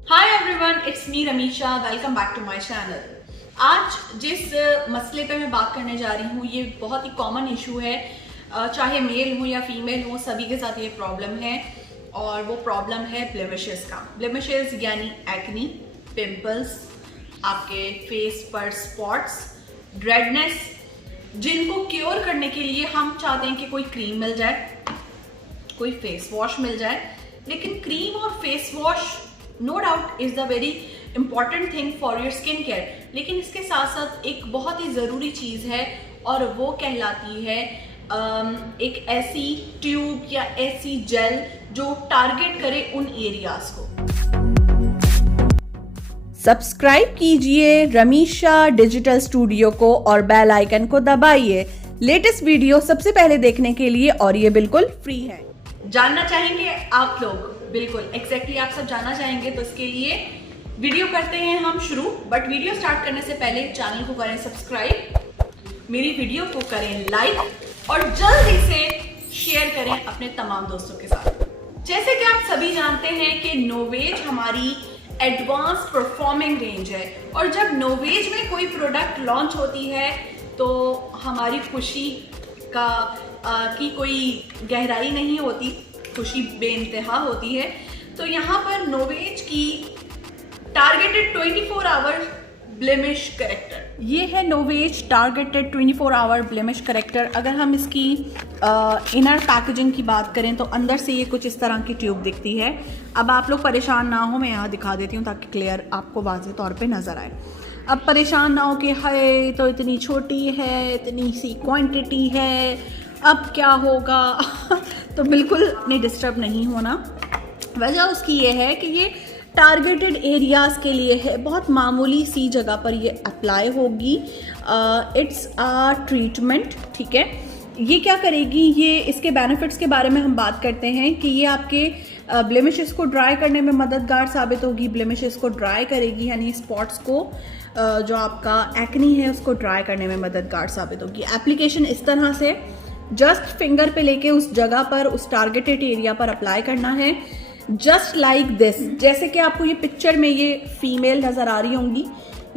Hi everyone, it's me Ramisha. Welcome back to my channel. आज जिस मसले पे मैं बात करने जा रही हूँ ये बहुत ही कॉमन इशू है। चाहे मेल हो या फीमेल हो, सभी के साथ ये प्रॉब्लम है और वो प्रॉब्लम है ब्लेमिशेस का। ब्लेमिशेस यानी एक्नी, पिंपल्स, आपके फेस पर स्पॉट्स, रेडनेस, जिनको क्योर करने के लिए हम चाहते हैं कि कोई क्रीम मिल जाए, कोई फेस वॉश मिल जाए। लेकिन क्रीम और face wash no doubt is the very important thing for your skin care, लेकिन इसके साथ साथ एक बहुत ही ज़रूरी चीज़ है और वो कहलाती है एक ऐसी ट्यूब या ऐसी जेल जो टारगेट करे उन एरियाज को। सब्सक्राइब कीजिए रमीशा डिजिटल स्टूडियो को और बेल आइकन को दबाइए लेटेस्ट वीडियो सबसे पहले देखने के लिए, और ये बिल्कुल फ्री है। जानना चाहेंगे आप लोग? बिल्कुल एग्जैक्टली आप सब जानना चाहेंगे, तो इसके लिए वीडियो करते हैं हम शुरू। बट वीडियो स्टार्ट करने से पहले चैनल को करें सब्सक्राइब, मेरी वीडियो को करें लाइक और जल्दी से शेयर करें अपने तमाम दोस्तों के साथ। जैसे कि आप सभी जानते हैं कि नोवेज हमारी एडवांस परफॉर्मिंग रेंज है, और जब नोवेज में कोई प्रोडक्ट लॉन्च होती है तो हमारी खुशी की कोई गहराई नहीं होती, खुशी बेइंतहा होती है। तो यहाँ पर नोवेज की टारगेटेड 24 आवर ब्लेमिश करेक्टर, ये है नोवेज टारगेटेड 24 आवर ब्लेमिश करेक्टर। अगर हम इसकी इनर पैकेजिंग की बात करें तो अंदर से ये कुछ इस तरह की ट्यूब दिखती है। अब आप लोग परेशान ना हो, मैं यहाँ दिखा देती हूँ ताकि क्लियर आपको वाज़ेह तौर पे नज़र आए। अब परेशान ना हो कि हाय तो इतनी छोटी है, इतनी सी क्वांटिटी है, अब क्या होगा तो बिल्कुल नहीं, डिस्टर्ब नहीं होना। वजह उसकी ये है कि ये टारगेटेड एरियाज़ के लिए है, बहुत मामूली सी जगह पर ये अप्लाई होगी। इट्स अ ट्रीटमेंट, ठीक है। ये क्या करेगी, ये इसके बेनिफिट्स के बारे में हम बात करते हैं कि ये आपके ब्लेमिशेस को ड्राई करने में मददगार साबित होगी। ब्लेमिशेस को ड्राई करेगी, यानी स्पॉट्स को, जो आपका एक्नी है उसको ड्राई करने में मददगार साबित होगी। एप्लीकेशन इस तरह से जस्ट फिंगर पे लेके उस जगह पर, उस टारगेटेड एरिया पर अप्लाई करना है, जस्ट लाइक दिस। जैसे कि आपको ये पिक्चर में ये फीमेल नजर आ रही होंगी,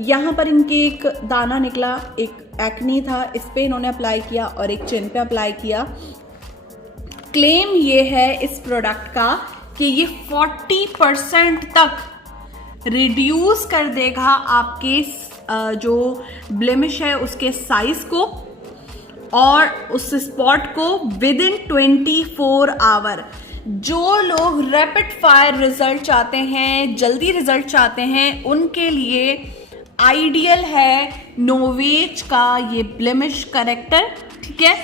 यहाँ पर इनके एक दाना निकला, एक एक्नी था, इस पे इन्होंने अप्लाई किया और एक चिन पे अप्लाई किया। क्लेम ये है इस प्रोडक्ट का कि ये 40% तक रिड्यूस कर देगा आपके जो ब्लेमिश है उसके साइज को और उस स्पॉट को विद इन 24 आवर। जो लोग रैपिड फायर रिजल्ट चाहते हैं, जल्दी रिजल्ट चाहते हैं, उनके लिए आइडियल है नोवेज का ये ब्लेमिश करेक्टर, ठीक है।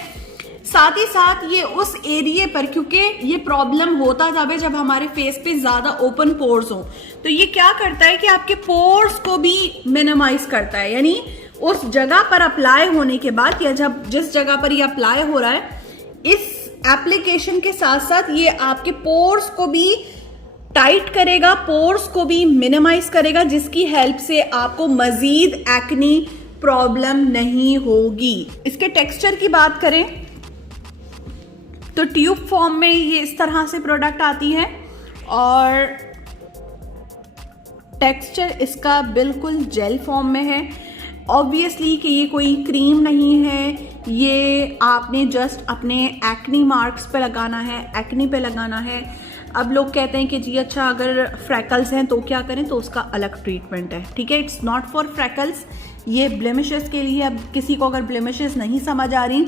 साथ ही साथ ये उस एरिया पर, क्योंकि ये प्रॉब्लम होता तब है जब हमारे फेस पे ज़्यादा ओपन पोर्स हो, तो ये क्या करता है कि आपके पोर्स को भी मिनिमाइज करता है। यानी उस जगह पर अप्लाई होने के बाद या जब जिस जगह पर ये अप्लाई हो रहा है, इस एप्लीकेशन के साथ साथ ये आपके पोर्स को भी टाइट करेगा, पोर्स को भी मिनिमाइज करेगा, जिसकी हेल्प से आपको मजीद एक्नी प्रॉब्लम नहीं होगी। इसके टेक्सचर की बात करें तो ट्यूब फॉर्म में ये इस तरह से प्रोडक्ट आती है और टेक्सचर इसका बिल्कुल जेल फॉर्म में है। ऑब्वियसली कि ये कोई क्रीम नहीं है, ये आपने जस्ट अपने एक्नी मार्क्स पे लगाना है, एक्नी पे लगाना है। अब लोग कहते हैं कि जी अच्छा अगर फ्रैकल्स हैं तो क्या करें, तो उसका अलग ट्रीटमेंट है, ठीक है। इट्स नॉट फॉर फ्रैकल्स, ये ब्लेमिशेस के लिए। अब किसी को अगर ब्लेमिशेस नहीं समझ आ रही,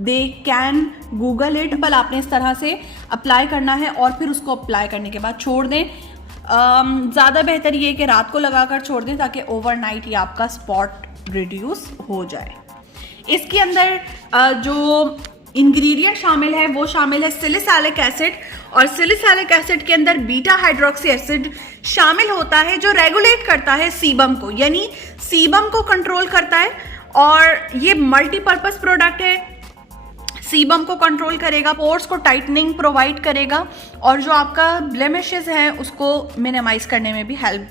दे कैन गूगल इट। बल आपने इस तरह से अप्लाई करना है और फिर उसको अप्लाई करने के बाद छोड़ दें। ज़्यादा बेहतर ये कि रात को लगाकर छोड़ दें ताकि ओवरनाइट ये आपका स्पॉट रिड्यूस हो जाए। इसके अंदर जो इंग्रेडिएंट शामिल है वो शामिल है सैलिसिलिक एसिड, और सैलिसिलिक एसिड के अंदर बीटा हाइड्रोक्सी एसिड शामिल होता है जो रेगुलेट करता है सीबम को, यानी सीबम को कंट्रोल करता है। और ये मल्टीपर्पस प्रोडक्ट है, सीबम को कंट्रोल करेगा, पोर्स को टाइटनिंग प्रोवाइड करेगा और जो आपका ब्लेमिशेस है उसको मिनिमाइज करने में भी हेल्प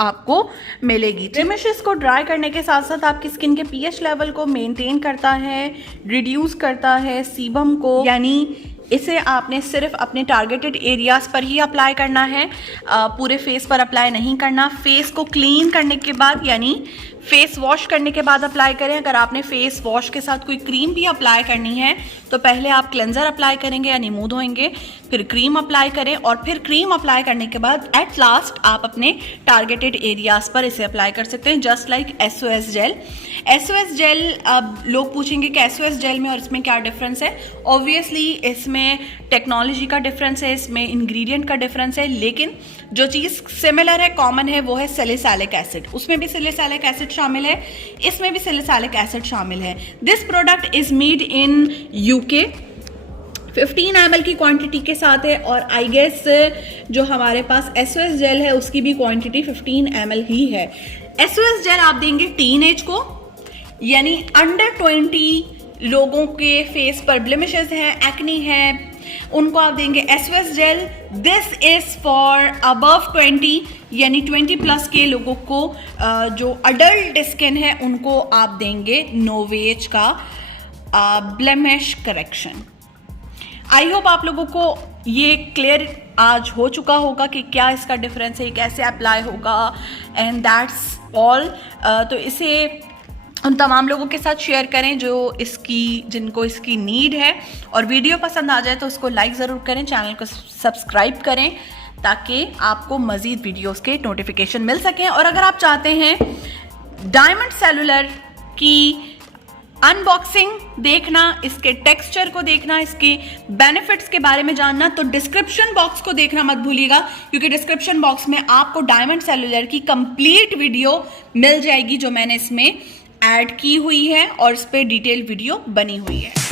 आपको मिलेगी। ब्लेमिशेस को ड्राई करने के साथ साथ आपकी स्किन के पीएच लेवल को मेंटेन करता है, रिड्यूस करता है सीबम को, यानी इसे आपने सिर्फ अपने टारगेटेड एरियाज़ पर ही अप्लाई करना है, पूरे फेस पर अप्लाई नहीं करना। फेस को क्लीन करने के बाद यानी फेस वॉश करने के बाद अप्लाई करें। अगर आपने फेस वॉश के साथ कोई क्रीम भी अप्लाई करनी है तो पहले आप क्लेंजर अप्लाई करेंगे यानी मुंह धोएंगे, फिर क्रीम अप्लाई करें और फिर क्रीम अप्लाई करने के बाद एट लास्ट आप अपने टारगेटेड एरियाज़ पर इसे अप्लाई कर सकते हैं, just like SOS gel. SOS gel, अब लोग पूछेंगे कि SOS जेल में और इसमें क्या डिफरेंस है। ऑब्वियसली इसमें टेक्नोलॉजी का डिफरेंस है, इसमें इंग्रेडिएंट का डिफरेंस है, लेकिन जो चीज़ सिमिलर है, कॉमन है, वो है सैलिसिलिक एसिड। उसमें भी सैलिसिलिक एसिड शामिल है, इसमें भी सैलिसिलिक एसिड शामिल है। This product is made in UK, 15 ml की क्वांटिटी के साथ है और आई गेस जो हमारे पास SOS जेल है उसकी भी क्वांटिटी 15 ml ही है। SOS जेल आप देंगे टीनेज को, यानी अंडर 20 लोगों के फेस पर ब्लेमिशेस हैं, एक्नी है, उनको आप देंगे SOS gel. This is for above 20 यानी 20+ के लोगों को, जो अडल्ट स्किन है उनको आप देंगे नोवेज का ब्लेमिश करेक्शन। आई होप आप लोगों को ये क्लियर आज हो चुका होगा कि क्या इसका डिफरेंस है, कैसे अप्लाई होगा, एंड दैट्स ऑल। तो इसे उन तमाम लोगों के साथ शेयर करें जिनको इसकी नीड है, और वीडियो पसंद आ जाए तो उसको लाइक ज़रूर करें, चैनल को सब्सक्राइब करें ताकि आपको मज़ीद वीडियोस के नोटिफिकेशन मिल सकें। और अगर आप चाहते हैं डायमंड सेलुलर की अनबॉक्सिंग देखना, इसके टेक्सचर को देखना, इसके बेनिफिट्स के बारे में जानना, तो डिस्क्रिप्शन बॉक्स को देखना मत भूलिएगा, क्योंकि डिस्क्रिप्शन बॉक्स में आपको डायमंड सेलुलर की कंप्लीट वीडियो मिल जाएगी जो मैंने इसमें ऐड की हुई है और इस पर डिटेल वीडियो बनी हुई है।